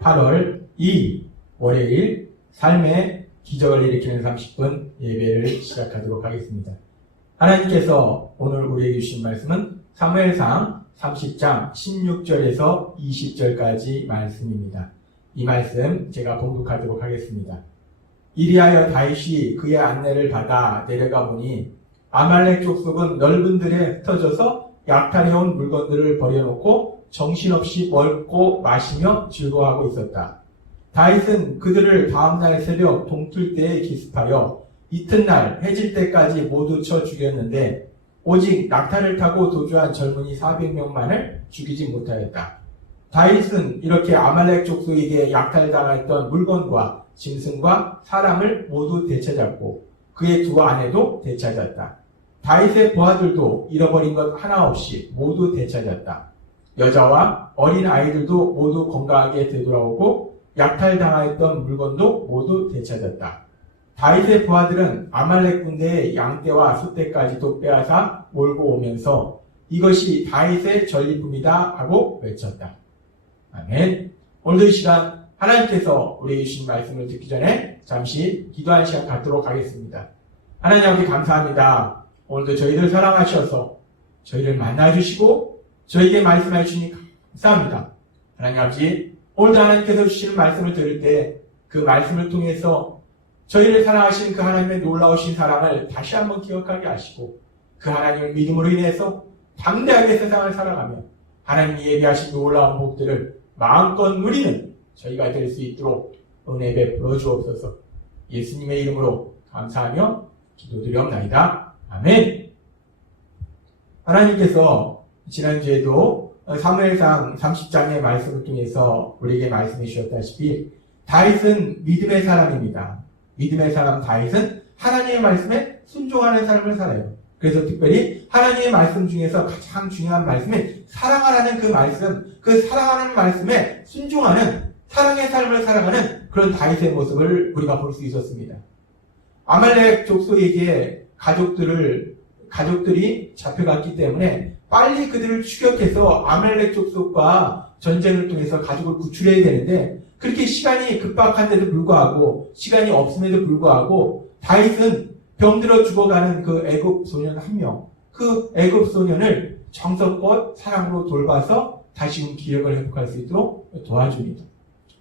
8월 2일 월요일 삶의 기적을 일으키는 30분 예배를 시작하도록 하겠습니다. 하나님께서 오늘 우리에게 주신 말씀은 사무엘상 30장 16절에서 20절까지 말씀입니다. 이 말씀 제가 봉독하도록 하겠습니다. 이리하여 다윗이 그의 안내를 받아 내려가 보니 아말렉 족속은 넓은 들에 흩어져서 약탈해온 물건들을 버려놓고 정신없이 먹고 마시며 즐거워하고 있었다. 다윗은 그들을 다음날 새벽 동틀 때에 기습하여 이튿날 해질 때까지 모두 쳐 죽였는데 오직 낙타를 타고 도주한 젊은이 400명만을 죽이지 못하였다. 다윗은 이렇게 아말렉 족속에게 약탈당했던 물건과 짐승과 사람을 모두 되찾았고 그의 두 아내도 되찾았다. 다윗의 부하들도 잃어버린 것 하나 없이 모두 되찾았다. 여자와 어린 아이들도 모두 건강하게 되돌아오고 약탈당하였던 물건도 모두 되찾았다. 다윗의 부하들은 아말렉 군대의 양떼와 소떼까지도 빼앗아 몰고 오면서 이것이 다윗의 전리품이다 하고 외쳤다. 아멘. 오늘도 이 시간 하나님께서 우리에게 주신 말씀을 듣기 전에 잠시 기도하는 시간 갖도록 하겠습니다. 하나님 아버지 감사합니다. 오늘도 저희를 사랑하셔서 저희를 만나주시고 저희에게 말씀해 주시니 감사합니다. 하나님 아버지 오늘도 하나님께서 주시는 말씀을 들을 때 그 말씀을 통해서 저희를 사랑하신 그 하나님의 놀라우신 사랑을 다시 한번 기억하게 하시고 그 하나님을 믿음으로 인해서 담대하게 세상을 살아가며 하나님이 예비하신 놀라운 복들을 마음껏 누리는 저희가 될 수 있도록 은혜 베풀어 주옵소서. 예수님의 이름으로 감사하며 기도드리옵나이다. 아멘. 하나님께서 지난주에도 사무엘상 30장의 말씀을 통해서 우리에게 말씀해 주셨다시피 다윗은 믿음의 사람입니다. 믿음의 사람 다윗은 하나님의 말씀에 순종하는 삶을 살아요. 그래서 특별히 하나님의 말씀 중에서 가장 중요한 말씀이 사랑하라는 그 말씀, 그 사랑하는 말씀에 순종하는 사랑의 삶을 살아가는 그런 다윗의 모습을 우리가 볼 수 있었습니다. 아말렉 족속에게 가족들이 잡혀갔기 때문에 빨리 그들을 추격해서 아말렉 족속과 전쟁을 통해서 가족을 구출해야 되는데 그렇게 시간이 급박한데도 불구하고 시간이 없음에도 불구하고 다윗은 병들어 죽어가는 그 애굽 소년 한 명, 그 애굽 소년을 정성껏 사랑으로 돌봐서 다시금 기력을 회복할 수 있도록 도와줍니다.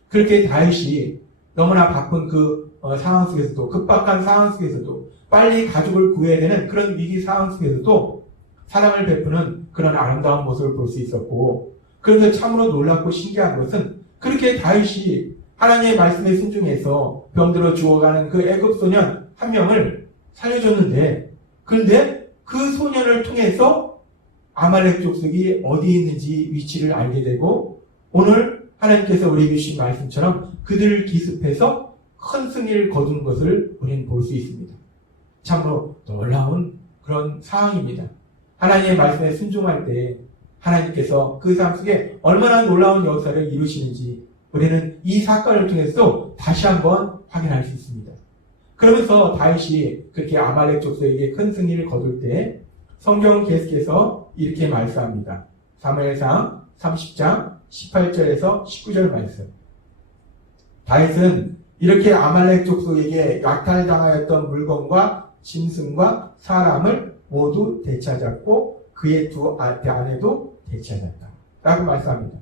그렇게 다윗이 너무나 바쁜 그 상황 속에서도 급박한 상황 속에서도 빨리 가족을 구해야 되는 그런 위기 상황 속에서도 사랑을 베푸는 그런 아름다운 모습을 볼 수 있었고 그래서 참으로 놀랍고 신기한 것은 그렇게 다윗이 하나님의 말씀에 순종해서 병들어 죽어가는 그 애굽 소년 한 명을 살려줬는데 그런데 그 소년을 통해서 아말렉 족속이 어디에 있는지 위치를 알게 되고 오늘 하나님께서 우리에게 주신 말씀처럼 그들을 기습해서 큰 승리를 거둔 것을 우리는 볼 수 있습니다. 참으로 놀라운 그런 상황입니다. 하나님의 말씀에 순종할 때 하나님께서 그 삶 속에 얼마나 놀라운 역사를 이루시는지 우리는 이 사건을 통해서 다시 한번 확인할 수 있습니다. 그러면서 다윗이 그렇게 아말렉 족속에게 큰 승리를 거둘 때 성경은 계속해서 이렇게 말씀합니다. 사무엘상 30장 18절에서 19절 말씀. 다윗은 이렇게 아말렉 족속에게 약탈당하였던 물건과 짐승과 사람을 모두 되찾았고 그의 두 아내도 되찾았다. 라고 말씀합니다.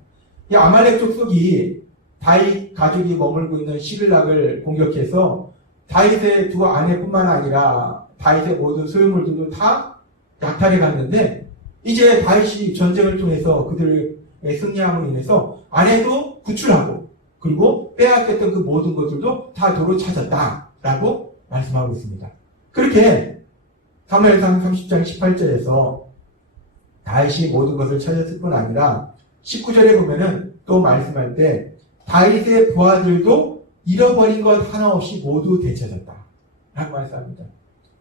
이 아말렉 족속이 다윗 가족이 머물고 있는 시글락을 공격해서 다윗의 두 아내뿐만 아니라 다윗의 모든 소유물들도 다 약탈해 갔는데 이제 다윗이 전쟁을 통해서 그들의 승리함으로 인해서 아내도 구출하고 그리고 빼앗겼던 그 모든 것들도 다 도로 찾았다라고 말씀하고 있습니다. 그렇게 사무엘상 30장 18절에서 다윗이 모든 것을 찾았을 뿐 아니라 19절에 보면은 또 말씀할 때 다윗의 부하들도 잃어버린 것 하나 없이 모두 되찾았다 라고 말씀합니다.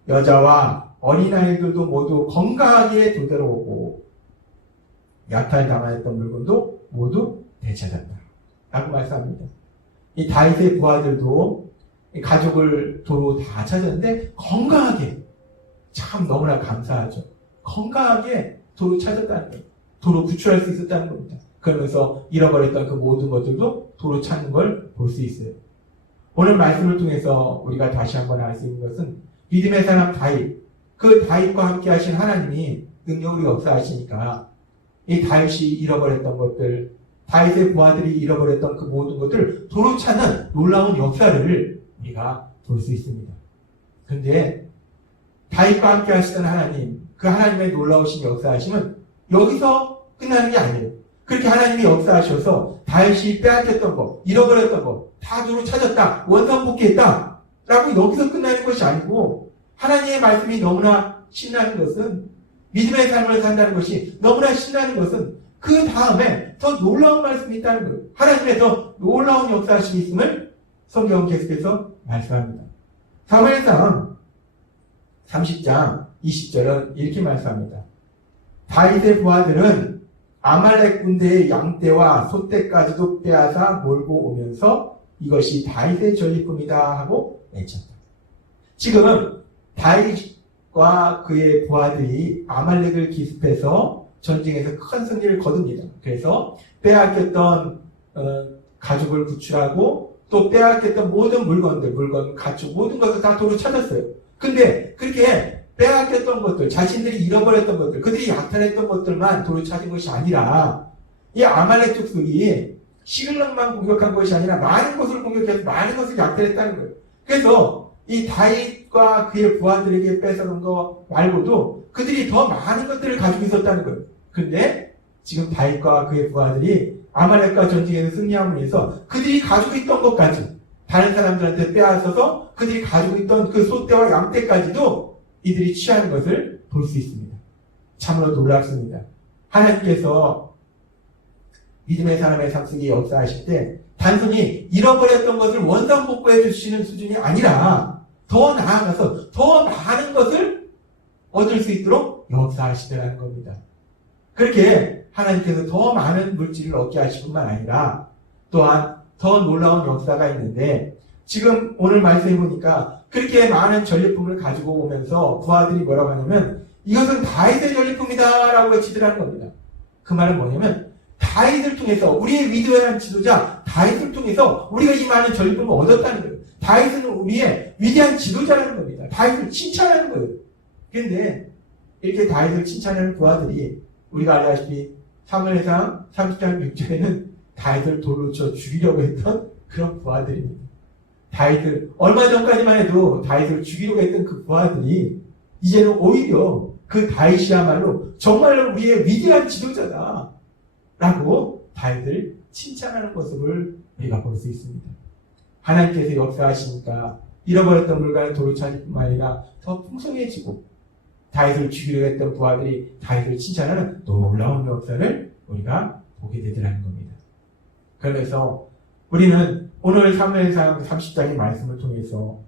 여자와 어린아이들도 모두 건강하게 되돌아오고 약탈당하였던 물건도 모두 되찾았다 라고 말씀합니다. 이 다윗의 부하들도 가족을 도로 다 찾았는데 건강하게 참 너무나 감사하죠. 건강하게 도로 찾았다는 거예요. 도로 구출할 수 있었다는 겁니다. 그러면서 잃어버렸던 그 모든 것들도 도로 찾는 걸 볼 수 있어요. 오늘 말씀을 통해서 우리가 다시 한번 알 수 있는 것은 믿음의 사람 다윗, 그 다윗과 함께 하신 하나님이 능력으로 역사하시니까 이 다윗이 잃어버렸던 것들, 다윗의 부하들이 잃어버렸던 그 모든 것들을 도로 찾는 놀라운 역사를 우리가 볼 수 있습니다. 그런데 다윗과 함께 하시던 하나님, 그 하나님의 놀라우신 역사하심은 여기서 끝나는 게 아니에요. 그렇게 하나님이 역사하셔서 다윗이 빼앗겼던 거, 잃어버렸던 거 다 도로 찾았다, 원상복귀했다 라고 여기서 끝나는 것이 아니고, 하나님의 말씀이 너무나 신나는 것은, 믿음의 삶을 산다는 것이 너무나 신나는 것은 그 다음에 더 놀라운 말씀이 있다는 거예요. 하나님의 더 놀라운 역사하심이 있음을 성경은 계속해서 말씀합니다. 사무엘상 30장 20절은 이렇게 말씀합니다. 다윗의 부하들은 아말렉 군대의 양떼와 소떼까지도 빼앗아 몰고 오면서 이것이 다윗의 전리품이다 하고 외쳤다. 지금 다윗과 그의 부하들이 아말렉을 기습해서 전쟁에서 큰 승리를 거둡니다. 그래서 빼앗겼던 가죽을 구출하고 또 빼앗겼던 모든 물건들, 가축 모든 것을 다 도로 찾았어요. 근데 그렇게 빼앗겼던 것들, 자신들이 잃어버렸던 것들, 그들이 약탈했던 것들만 도로 찾은 것이 아니라 이 아말렉 족속이 시글락만 공격한 것이 아니라 많은 것을 공격해서 많은 것을 약탈했다는 거예요. 그래서 이 다윗과 그의 부하들에게 뺏어간 거 말고도 그들이 더 많은 것들을 가지고 있었다는 거예요. 근데 지금 다윗과 그의 부하들이 아말렉과 전쟁에서 승리함으로 해서 그들이 가지고 있던 것까지 다른 사람들한테 빼앗아서 그들이 가지고 있던 그 소떼와 양떼까지도 이들이 취하는 것을 볼 수 있습니다. 참으로 놀랍습니다. 하나님께서 믿음의 사람의 삶 속에 역사하실 때 단순히 잃어버렸던 것을 원상복구해 주시는 수준이 아니라 더 나아가서 더 많은 것을 얻을 수 있도록 역사하시더라는 겁니다. 그렇게 하나님께서 더 많은 물질을 얻게 하실 뿐만 아니라 또한 더 놀라운 역사가 있는데, 지금 오늘 말씀해 보니까 그렇게 많은 전리품을 가지고 오면서 부하들이 뭐라고 하냐면 이것은 다윗의 전리품이다 라고 외치더라는 겁니다. 그 말은 뭐냐면 다윗을 통해서, 우리의 위대한 지도자 다윗을 통해서 우리가 이 많은 전리품을 얻었다는 거예요. 다윗은 우리의 위대한 지도자라는 겁니다. 다윗을 칭찬하는 거예요. 그런데 이렇게 다윗을 칭찬하는 부하들이 우리가 알다시피 사무엘상 30장 6절에는 다윗을 돌로 쳐 죽이려고 했던 그런 부하들입니다. 다윗을 얼마 전까지만 해도 다윗을 죽이려고 했던 그 부하들이 이제는 오히려 그 다윗이야말로 정말로 우리의 위대한 지도자다 라고 다윗을 칭찬하는 모습을 우리가 볼 수 있습니다. 하나님께서 역사하시니까 잃어버렸던 물건을 도로 찾을 뿐만 아니라 더 풍성해지고 다윗을 죽이려고 했던 부하들이 다윗을 칭찬하는 놀라운 역사를 우리가 보게 되더라는 겁니다. 그래서 우리는 오늘 사무엘상 30장의 말씀을 통해서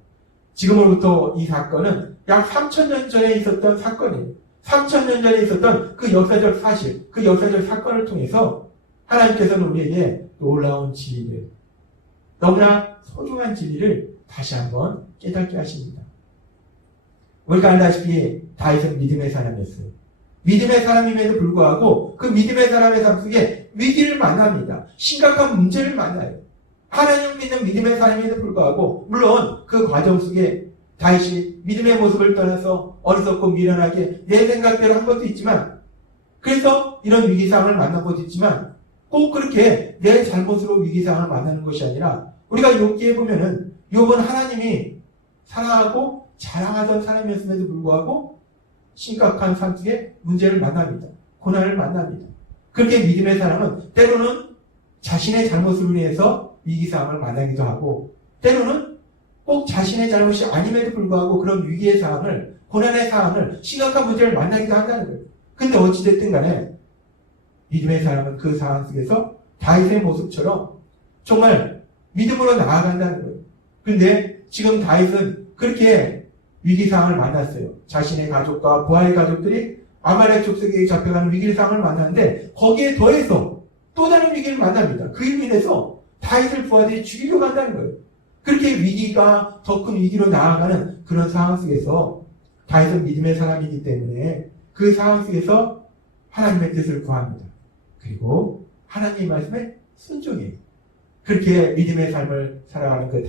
지금으로부터 이 사건은 약 3000년 전에 있었던 사건이에요. 3000년 전에 있었던 그 역사적 사실, 그 역사적 사건을 통해서 하나님께서는 우리에게 놀라운 진리를, 너무나 소중한 진리를 다시 한번 깨닫게 하십니다. 우리가 알다시피 다윗은 믿음의 사람이었어요. 믿음의 사람임에도 불구하고 그 믿음의 사람의 삶 속에 위기를 만납니다. 심각한 문제를 만나요. 하나님을 믿는 믿음의 사람임에도 불구하고, 물론 그 과정 속에 다윗이 믿음의 모습을 떠나서 어리석고 미련하게 내 생각대로 한 것도 있지만, 그래서 이런 위기상을 만난 것도 있지만, 꼭 그렇게 내 잘못으로 위기상을 만나는 것이 아니라, 우리가 욥기에 보면은 욥은 하나님이 사랑하고 자랑하던 사람이었음에도 불구하고 심각한 삶 속에 문제를 만납니다. 고난을 만납니다. 그렇게 믿음의 사람은 때로는 자신의 잘못을 위해서 위기상황을 만나기도 하고, 때로는 꼭 자신의 잘못이 아님에도 불구하고 그런 위기의 상황을, 고난의 상황을, 심각한 문제를 만나기도 한다는 거예요. 근데 어찌됐든 간에 믿음의 사람은 그 상황 속에서 다윗의 모습처럼 정말 믿음으로 나아간다는 거예요. 근데 지금 다윗은 그렇게 위기 상황을 만났어요. 자신의 가족과 부하의 가족들이 아말렉 족속에게 잡혀가는 위기 상황을 만났는데, 거기에 더해서 또 다른 위기를 만납니다. 그로 인해서 다윗을 부하들이 죽이려고 한다는 거예요. 그렇게 위기가 더 큰 위기로 나아가는 그런 상황 속에서 다윗은 믿음의 사람이기 때문에 그 상황 속에서 하나님의 뜻을 구합니다. 그리고 하나님의 말씀에 순종해요. 그렇게 믿음의 삶을 살아가는 그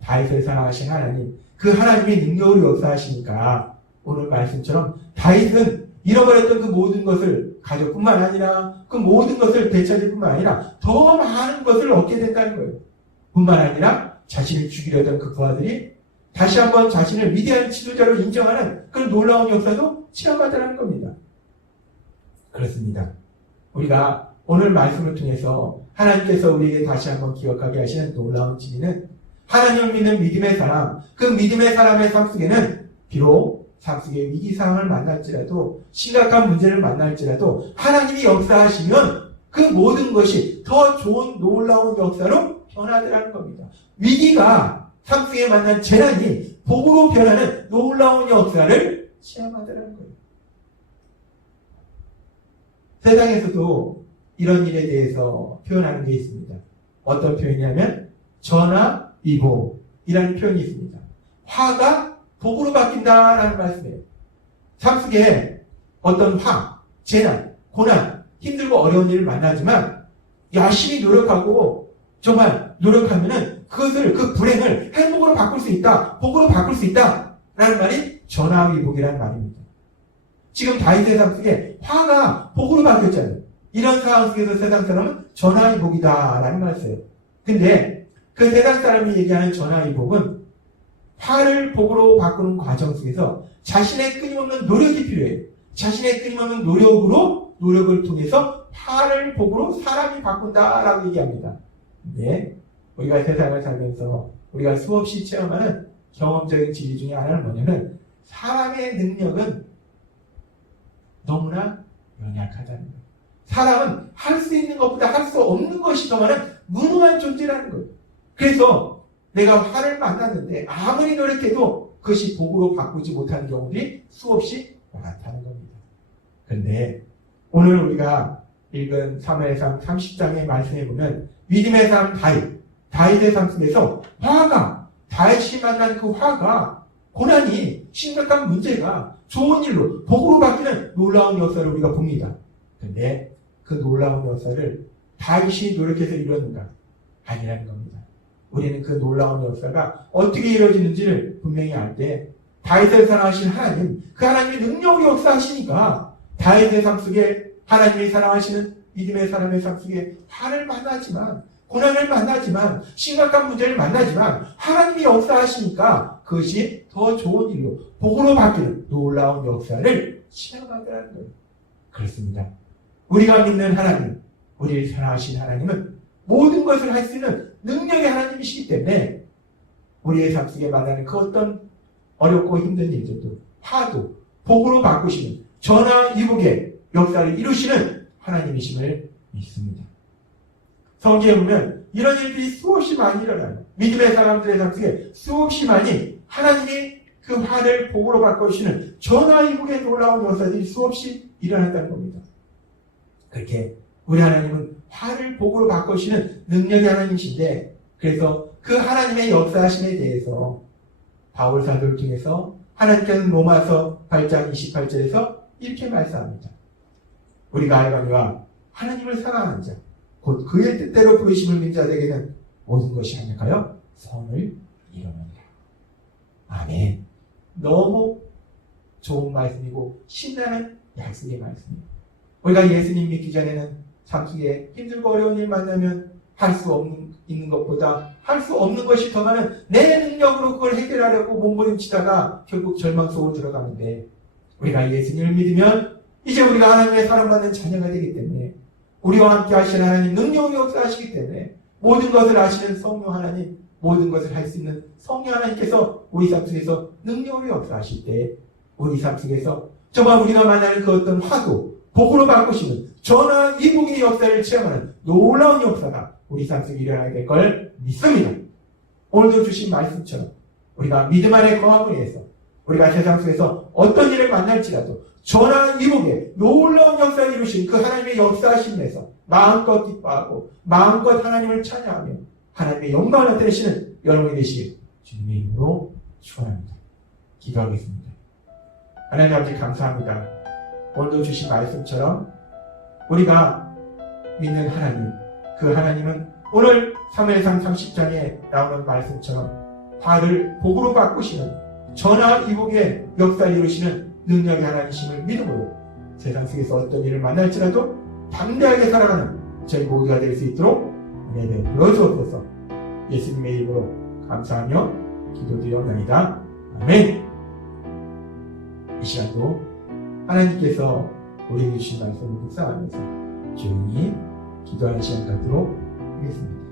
다윗을 사랑하신 하나님, 그 하나님의 능력으로 역사하시니까 오늘 말씀처럼 다윗은 잃어버렸던 그 모든 것을 가족뿐만 아니라 그 모든 것을 되찾을 뿐만 아니라 더 많은 것을 얻게 된다는 거예요. 뿐만 아니라 자신을 죽이려던 그 부하들이 다시 한번 자신을 위대한 지도자로 인정하는 그런 놀라운 역사도 체험하더라는 겁니다. 그렇습니다. 우리가 오늘 말씀을 통해서 하나님께서 우리에게 다시 한번 기억하게 하시는 놀라운 진리는 하나님을 믿는 믿음의 사람, 그 믿음의 사람의 삶 속에는 비록 삶 속에 위기 상황을 만날지라도 심각한 문제를 만날지라도 하나님이 역사하시면 그 모든 것이 더 좋은 놀라운 역사로 변하더라는 겁니다. 위기가 삶 속에 만난 재난이 복으로 변하는 놀라운 역사를 체험하더라는 거예요. 세상에서도 이런 일에 대해서 표현하는 게 있습니다. 어떤 표현이냐면 전화위복이라는 표현이 있습니다. 화가 복으로 바뀐다라는 말씀이에요. 삶 속에 어떤 재난, 고난, 힘들고 어려운 일을 만나지만 열심히 노력하고 정말 노력하면은 그 불행을 행복으로 바꿀 수 있다, 복으로 바꿀 수 있다 라는 말이 전화위복이라는 말입니다. 지금 다윗의 삶 속에 화가 복으로 바뀌었잖아요. 이런 상황 속에서 세상 사람은 전화위복이다 라는 말을 써요. 근데 그 세상 사람이 얘기하는 전화위복은 화를 복으로 바꾸는 과정 속에서 자신의 끊임없는 노력이 필요해요. 자신의 끊임없는 노력을 통해서 화를 복으로 사람이 바꾼다라고 얘기합니다. 근데 우리가 세상을 살면서 우리가 수없이 체험하는 경험적인 진리 중에 하나는 뭐냐면 사람의 능력은 너무나 연약하다는 거예요. 사람은 할 수 있는 것보다 할 수 없는 것이 더 많은 무능한 존재라는 거예요. 그래서 내가 화를 만났는데 아무리 노력해도 그것이 복으로 바꾸지 못하는 경우들이 수없이 많다는 겁니다. 그런데 오늘 우리가 읽은 사무엘상 30장의 말씀에 보면 믿음의 삶 다윗의 삶 속에서 다윗이 만난 그 화가 고난이 심각한 문제가 좋은 일로 복으로 바뀌는 놀라운 역사를 우리가 봅니다. 그런데 그 놀라운 역사를 다윗이 노력해서 이뤘는가? 아니라는 겁니다. 우리는 그 놀라운 역사가 어떻게 이루어지는지를 분명히 알 때 다윗을 사랑하신 하나님, 그 하나님의 능력으로 역사하시니까 다윗의 삶 속에 하나님이 사랑하시는 믿음의 사람의 삶 속에 화를 만나지만 고난을 만나지만 심각한 문제를 만나지만 하나님이 역사하시니까 그것이 더 좋은 일로 복으로 바뀌는 놀라운 역사를 체험하더라는 거예요. 그렇습니다. 우리가 믿는 하나님, 우리를 사랑하신 하나님은 모든 것을 할 수 있는 능력의 하나님이시기 때문에 우리의 삶 속에 만나는 그 어떤 어렵고 힘든 일들도 화도 복으로 바꾸시는 전화위복의 역사를 이루시는 하나님이심을 믿습니다. 성경에 보면 이런 일들이 수없이 많이 일어나요. 믿음의 사람들의 삶 속에 수없이 많이 하나님이 그 화를 복으로 바꿔주시는 전화위복에 놀라운 역사들이 수없이 일어났다는 겁니다. 그렇게 우리 하나님은 화를 복으로 바꿔주시는 능력의 하나님이신데 그래서 그 하나님의 역사하심에 대해서 바울 사도를 통해서 하나님께서는 로마서 8장 28절에서 이렇게 말씀합니다. 우리가 알거니와 하나님을 사랑하는 자 곧 그의 뜻대로 부르심을 믿는 자에게는 모든 것이 아닐까요? 선을 이루느니라. 아멘. 너무 좋은 말씀이고 신나는 약속의 말씀입니다. 우리가 예수님 믿기 전에는 삶 속에 힘들고 어려운 일 만나면 할 수 있는 것보다 할 수 없는 것이 더 많은 내 능력으로 그걸 해결하려고 몸부림치다가 결국 절망 속으로 들어가는데 우리가 예수님을 믿으면 이제 우리가 하나님의 사랑받는 자녀가 되기 때문에 우리와 함께 하시는 하나님 능력이 역사하시기 때문에 모든 것을 아시는 성령 하나님, 모든 것을 할 수 있는 성령 하나님께서 우리 삶 속에서 능력으로 역사하실 때 우리 삶 속에서 정말 우리가 만나는 그 어떤 화도 복으로 바꾸시는 전화위복의 역사를 체험하는 놀라운 역사가 우리 삶 속에 일어나게 될 걸 믿습니다. 오늘도 주신 말씀처럼 우리가 믿음 안에 거함으로 해서 우리가 세상 속에서 어떤 일을 만날지라도 전화위복의 놀라운 역사를 이루신 그 하나님의 역사하심에서 마음껏 기뻐하고 마음껏 하나님을 찬양하며 하나님의 영광을 나타내시는 여러분이 되시길 주님의 이름으로 축원합니다. 기도하겠습니다. 하나님 아버지 감사합니다. 오늘도 주신 말씀처럼 우리가 믿는 하나님, 그 하나님은 오늘 사무엘상 30장에 나오는 말씀처럼 화를 복으로 바꾸시는 전화위복의 역사를 이루시는 능력의 하나님이심을 믿음으로 세상 속에서 어떤 일을 만날지라도 담대하게 살아가는 저희 모두가 될 수 있도록 은혜 베풀어 주옵소서. 예수님의 이름으로 감사하며 기도드리옵나이다. 아멘. 이 시간도 하나님께서 우리에게 주신 말씀을 묵상하면서 조용히 기도하는 시간 갖도록 하겠습니다.